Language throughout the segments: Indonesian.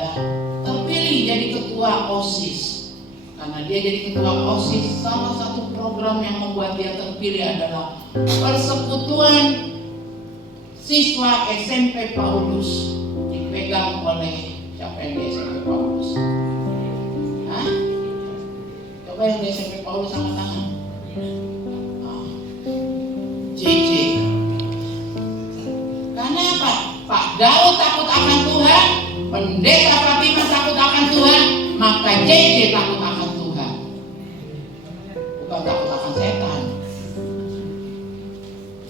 adalah terpilih jadi ketua OSIS. Karena dia jadi ketua OSIS, salah satu program yang membuat dia terpilih adalah persekutuan siswa SMP Paulus, dipegang oleh siapa yang di SMP Paulus? Hah? Coba yang di SMP Paulus angkat tangan. JJ. Karena apa? Pak Daud takut akan Tuhan, Pendeta Fatima takut akan Tuhan, maka JJ takut akan Tuhan. Bukan takut akan setan.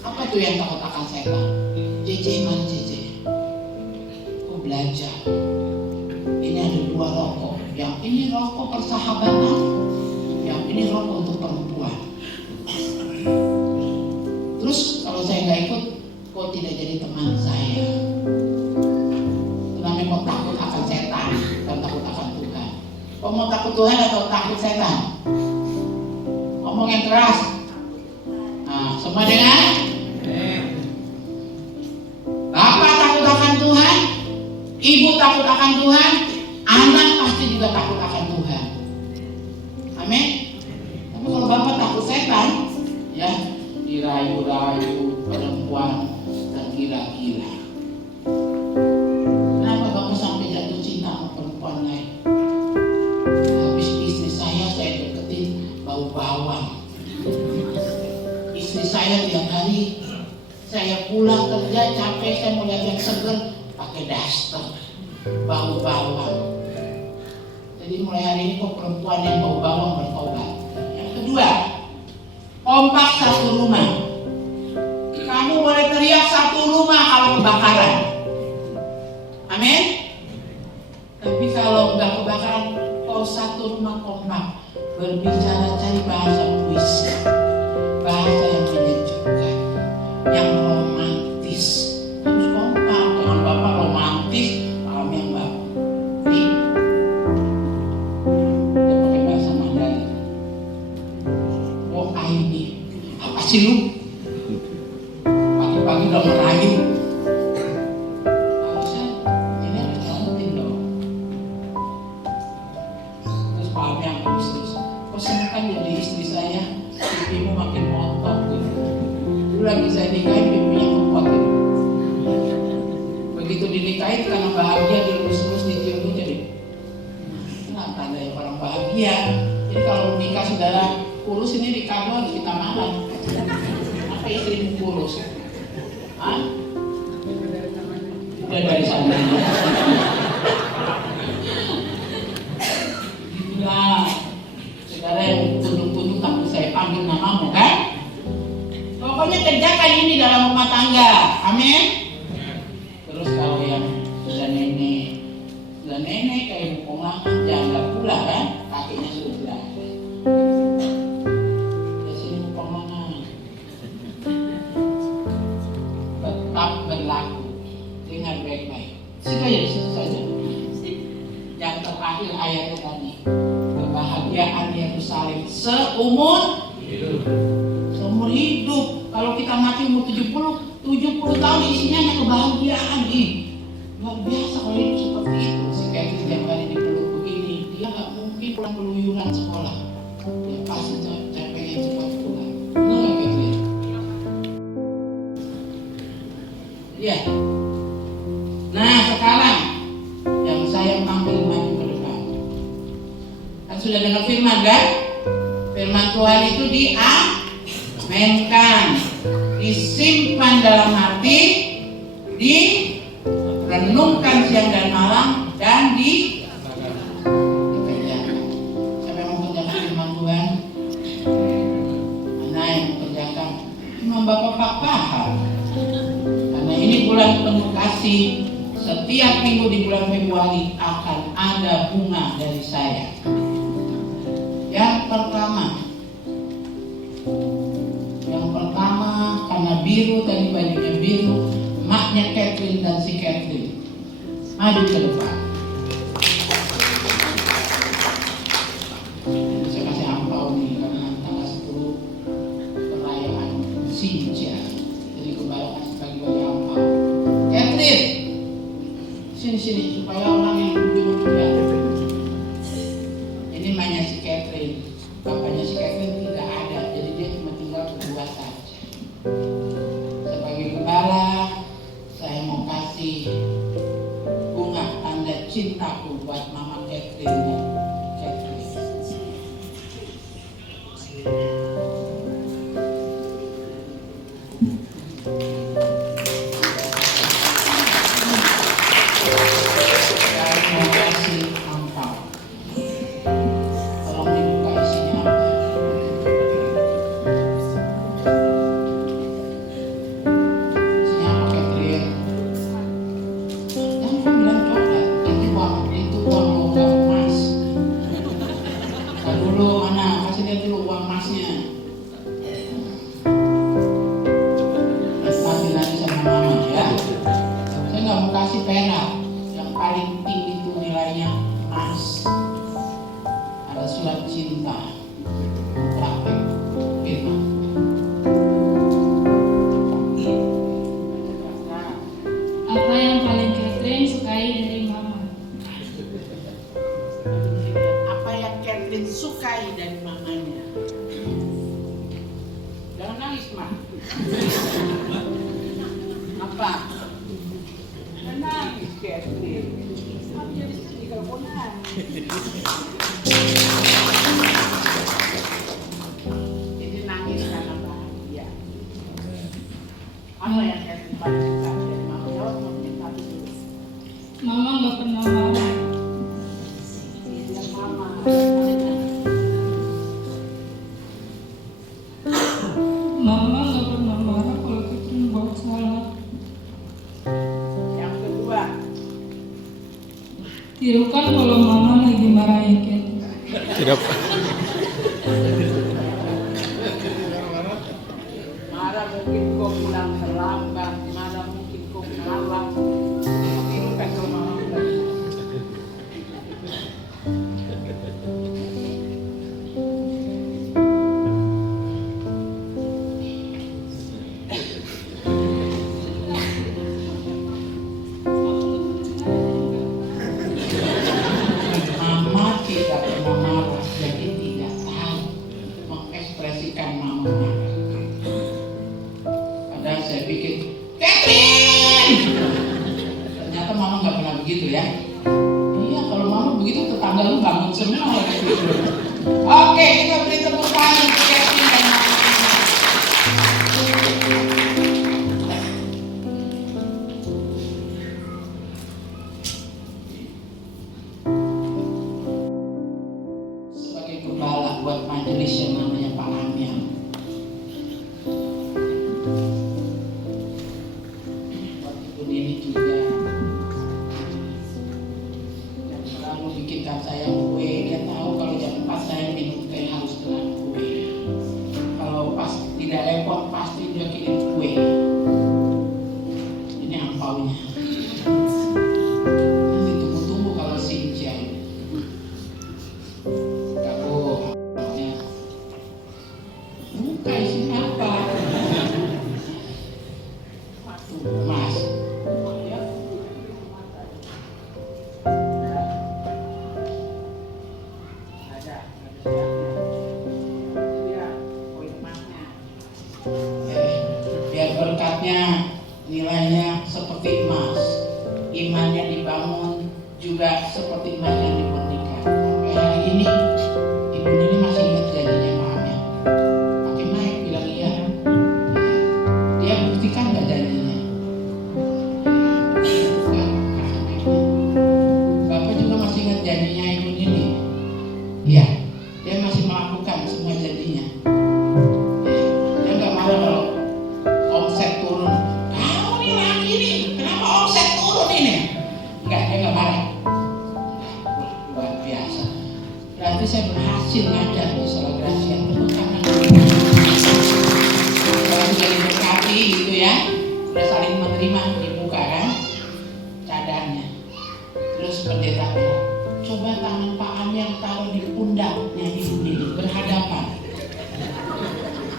Apa tuh yang takut akan setan? JJ mana JJ? Kau belajar. Ini ada dua rokok. Yang ini rokok persahabatan, yang ini rokok untuk perempuan. Terus kalau saya nggak ikut, kau tidak jadi teman saya. Kenapa kau takut akan setan dan takut akan Tuhan? Kau mau takut Tuhan atau takut setan? Ngomong yang keras. Nah, semua dengar? Bapak takut akan Tuhan, ibu takut akan Tuhan, anak pasti juga takut akan Tuhan. Amin. Tapi kalau bapak takut setan, ya dirayu-rayu perempuan dan gila-gila. Kenapa bapak sampai jatuh cinta sama perempuan lain? Habis istri saya deketin bau bawang. Istri saya tiap hari saya pulang kerja capek, saya mau lihat yang seger, pakai daster, bau bawang. Jadi mulai hari ini kok perempuan yang bau bawang bertobat. Yang kedua, kompak satu rumah. Kamu boleh teriak satu rumah kalau kebakaran. Amin. Tapi kalau nggak kebakaran, kau satu rumah kompak, berbicara cari bahasa puisi, bahasa yang menyejukkan, yang romantis. Terus kompak, teman bapak romantis, malam yang bapak. Nih, dia pakai bahasa Mandarin. Oh ini, apa sih lu? Pagi-pagi udah merayu. Harusnya ini harus nyautin dong. Terus pahamnya yang terus. Kok kan jadi istri saya, pipimu makin montok gitu. Dulu lagi saya nikahin pipinya kuat gitu. Begitu dinikahin karena bahagia dilus-lus dicium jadi. Nah, tanda yang orang bahagia. Jadi kalau nikah saudara kurus ini di kado harus kita makan. Apa istrimu kurus? Hah? Udah dari sana. Nah, saudara yang tunduk-tunduk tapi saya panggil namamu kan? Pokoknya kerjakan ini dalam rumah tangga. Amin. Terus kalau yang sudah nenek kayak bukongan janda pula kan, kakinya sudah belajar. Di sini bukongan tetap berlaku. Dengar baik-baik. Sekali saja. Yang terakhir ayatnya tadi, kebahagiaan Yerusalem seumur hidup. Kalau kita mati umur 70 tahun isinya hanya kebahagiaan. Luar biasa kalau hidup seperti itu. Si Kevin tiap kali dipeluk begini, dia nggak mungkin pulang keluyuran sekolah. Dia pasti pengen cepat pulang. Benar nggak Kevin? Iya. Nah sekarang yang saya panggil maju ke depan. Kan sudah dengar firman kan? Firman Tuhan itu diamenkan, disimpan dalam hati, direnungkan siang dan malam, dan dikerjakan. Siapa yang mau kerjakan firman Tuhan? Mana yang mengerjakan? Imam Bapak Pak paham. Karena ini bulan penuh kasih. Setiap minggu di bulan Februari akan ada bunga dari saya. Yang pertama karena biru, tadi bajunya biru, maknya Catherine dan si Catherine maju ke depan. Saya kasih angpau nih karena tanggal 10 perayaan Sinja, jadi kembali bagi-bagi angpau. Catherine, sini supaya orang yang buat Mama Catherine. Sukai dari mamanya. Jangan nangis, Ma. Apa? Jangan nangis, Catherine. Kamu jadi sedih kalau mau nangis. Jadi nangis karena bahagia. Apa yang Catherine paling suka dari Mama? Jawab mungkin tadi dulu. Mama nggak pernah marah. Iya, Mama. Mama nggak pernah marah kalau Catherine buat salah. Yang kedua, Tirukan kalau Mama lagi marahin Catherine. Tidak. marah mungkin kau pulang terlambat, marah mungkin kau kalah. Tirukan kalau Mama bilang. Mama tidak pernah marah, jadi tidak tahu mengekspresikan Mama marah. Padahal saya pikir, Catherine! Ternyata Mama nggak pernah begitu ya. Iya, kalau Mama begitu tetangga lu bangun semua. Oke, kita beri tepuk tangan untuk Catherine dan Mama. Sebagai gembala buat majelis yang namanya Pak Amir. Buat Ibu Nini juga. Yang selalu bikinkan saya kue. Dia tahu kalau jam 4 saya minum teh harus dengan kue. Kalau pas tidak repot pasti dia kirim kue. Ini angpaunya. Nanti tunggu-tunggu kalau Sinja ini. Buka isi apa? Mas. Biar berkatnya nilainya seperti emas, imannya dibangun juga seperti emas yang dimurnikan. Sampai hari ini Ibu Nini masih ingat janjinya Pak Amir. Pakai mic bilang iya. Dia buktikan nggak janjinya? Bapak juga masih ingat janjinya Ibu Nini. Iya, dia masih melakukan semua janjinya. Dia nggak marah kalau omset turun. Kamu nih lagi nih, kenapa omset turun ini? Enggak, dia nggak marah. Wah, luar biasa. Berarti saya berhasil ngajar di Sekolah Gracia. Tepuk tangan. Kalau sudah diberkati gitu ya, sudah saling menerima, dibuka kan cadangnya. Terus pendeta bilang, coba tangan Pak Amir taruh di pundaknya Ibu Nini berhadapan.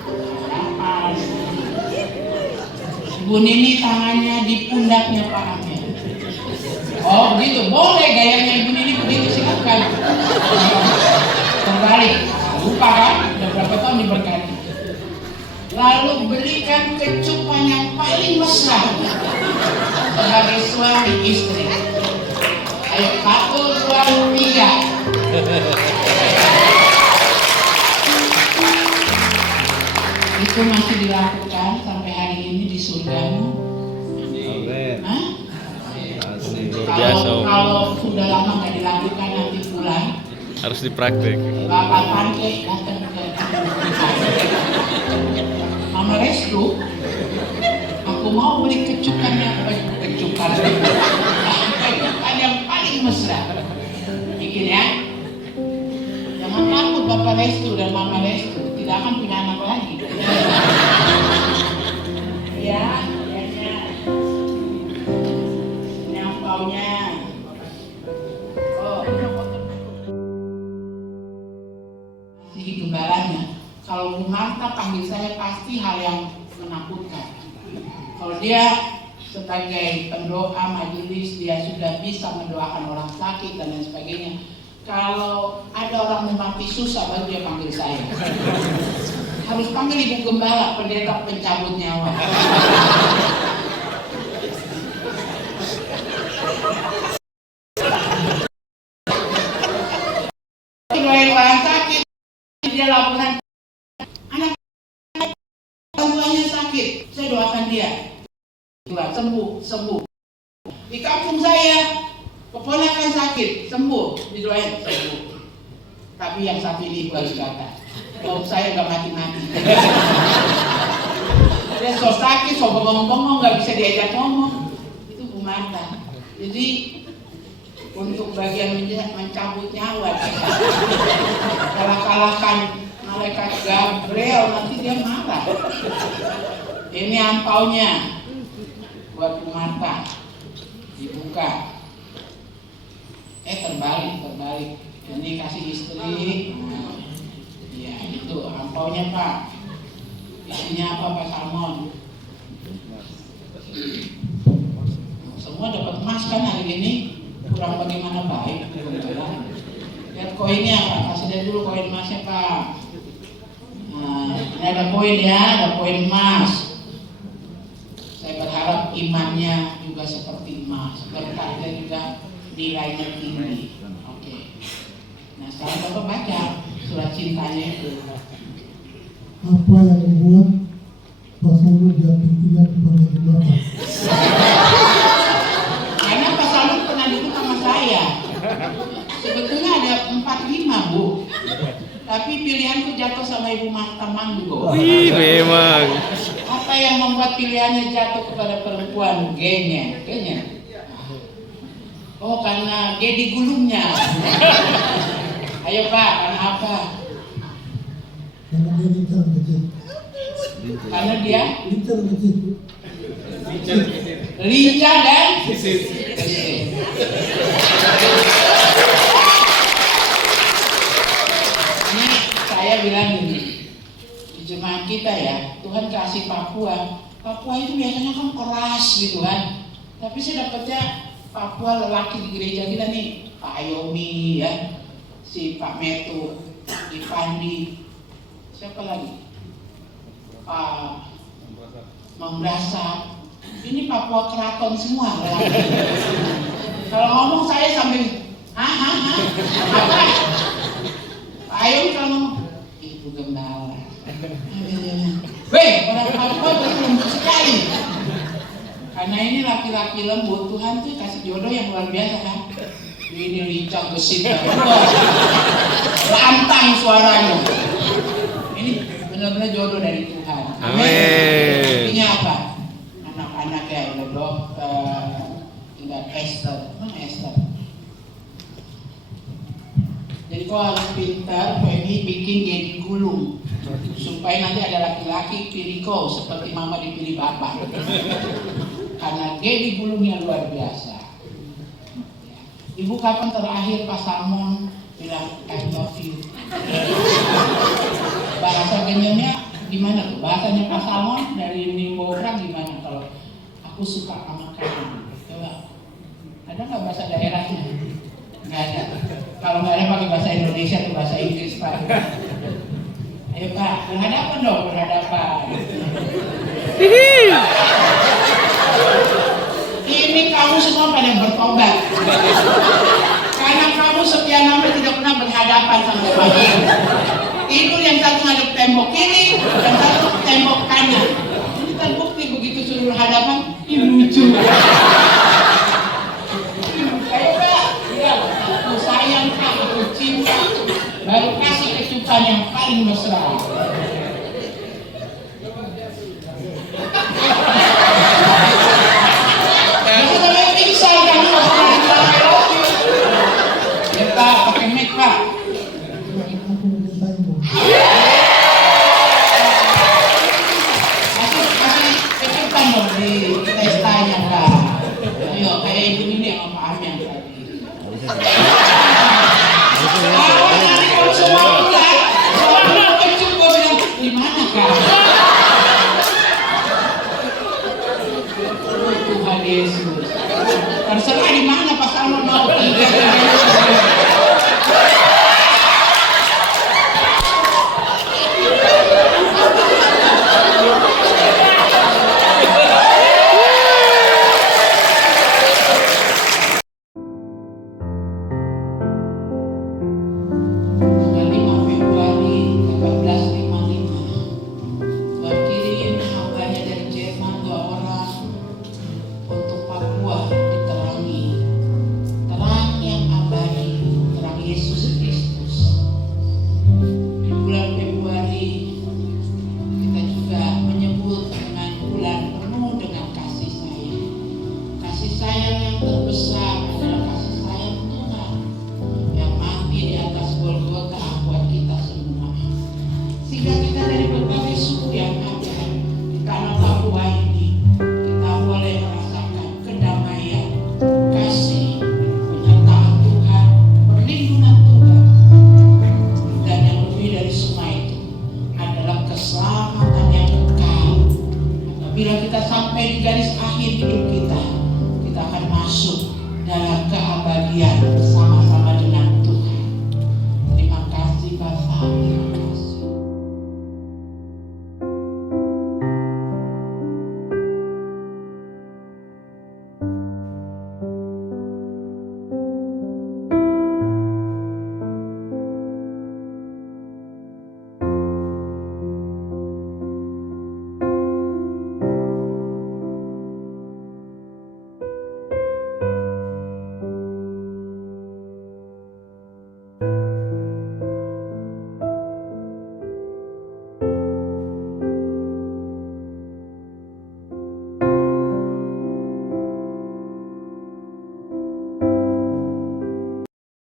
Berhadapan. Ibu Nini tangannya di pundaknya Pak Amir. Oh begitu, boleh gayanya Ibu Nini begitu, silakan. Terbalik, lupa kan? Udah berapa tahun diberkati. Lalu berikan kecupan yang paling mesra sebagai suami istri. Ayo Ayo, 1, 2, 3. Itu masih dilakukan sampai hari ini di surgamu. Amin. Hah? Asik, luar biasa. Kalau sudah lama nggak dilakukan nanti pulang, Harus dipraktek. Bapak Panke datang ke Mama Restu. Aku mau beli kecukan yang paling mesra. Bikin ya. Jangan takut Bapak Restu dan Mama Restu tidak akan punya anak lagi. Ya, ini ampaunya. Oh, ini gembalanya. Kalau Bu Marta panggil saya pasti hal yang menakutkan. Kalau dia sebagai pendoa majelis, dia sudah bisa mendoakan orang sakit dan lain sebagainya. Kalau ada orang mau mati susah, baru dia panggil saya. Harus panggil Ibu Gembala, pendeta pencabut nyawa. Orang sakit, dia laporan anak tuanya sakit, saya doakan dia sembuh. Di kampung saya keponakan sakit, sembuh, didoain sembuh. Tapi yang satu ini harus kata, kalau saya udah mati-mati. Dia so sakit, so bengong-bengong, nggak bisa diajak ngomong. Itu Bu Marta. Jadi untuk bagian mencabut nyawa, kalahkan malaikat Gabriel, nanti dia marah. Ini ampaunya buat Bu Marta, dibuka. Terbalik. Ini kasih istri. Nah, ya itu ampaunya Pak. Isinya apa Pak Salmon? Semua dapat emas kan hari ini? Kurang bagaimana baik. Lihat koinnya Pak, kasih lihat dulu koin emasnya Pak. Nah, ini ada koin ya, ada koin emas. Saya berharap imannya juga seperti emas, berkatnya juga nilainya tinggi. Oke. Nah sekarang Bapak baca surat cintanya itu. Apa yang membuat pasangan jatuh cinta kepada Bapak? Karena Pak Salun pernah duduk sama saya. Sebetulnya ada 4-5 Bu. Tapi pilihanku jatuh sama Ibu Marta Manggo. Wih, memang. Apa yang membuat pilihannya jatuh kepada perempuan? G-nya. Oh, karena G di gulungnya. Ayo Pak, karena apa? Karena dia lincah kecil. Karena dia Lincah kecil. lincah dan Ini saya bilang gini, di jemaat kita ya, Tuhan kasih Papua. Papua itu biasanya kan keras gitu kan. Tapi saya dapatnya Papua lelaki di gereja kita nih, Pak Ayomi ya, si Pak Metu, si Pandi, siapa lagi? Pak Membrasa. Ini Papua Keraton semua lelaki. Kalau ngomong saya sambil apa? Pak Ayomi kalau ngomong, Ibu Gembala. Weh, orang Papua berlembut sekali. Karena ini laki-laki lembut, Tuhan tuh kasih jodoh yang luar biasa kan. Ini lincah gesit, lantang suaranya. Ini benar-benar jodoh dari Tuhan. Amin. Artinya apa? Anak-anaknya udah dokter, tinggal Esther, mana Esther? Jadi kau harus pintar, kau ini bikin dia digulung supaya nanti ada laki-laki pilih kau seperti mama dipilih bapak. Karena dia digulungnya luar biasa. Ibu kapan terakhir Pak Salmon bilang I love you? Bahasa kenyanya gimana tuh? Bahasanya Pak Salmon dari Nimbo orang gimana kalau aku suka sama kamu? Coba. Ada nggak bahasa daerahnya? Nggak ada. Kalau nggak ada pakai bahasa Indonesia tuh bahasa Inggris Pak. Ayo Pak, berhadapan dong, berhadapan. Ini ini kamu semua pada bertobat. Karena kamu sekian lama tidak pernah berhadapan sama Tuhan. Tidur yang satu ngadep tembok kiri, yang satu tembok kanan. Ini terbukti begitu suruh hadapan, ini lucu. Iya, aku sayang, aku cinta. Baru kasih kecupan yang paling mesra. Kita pakai make up. Aku mencintaimu. Kasih kecupan dong di testanya Kak. Ayo kayak ini yang sama Amel tadi. Nanti kalau semua enggak, soalnya kecup gue bilang di mana Kak? Tuhan Yesus. Terserah di mana pas Allah mau.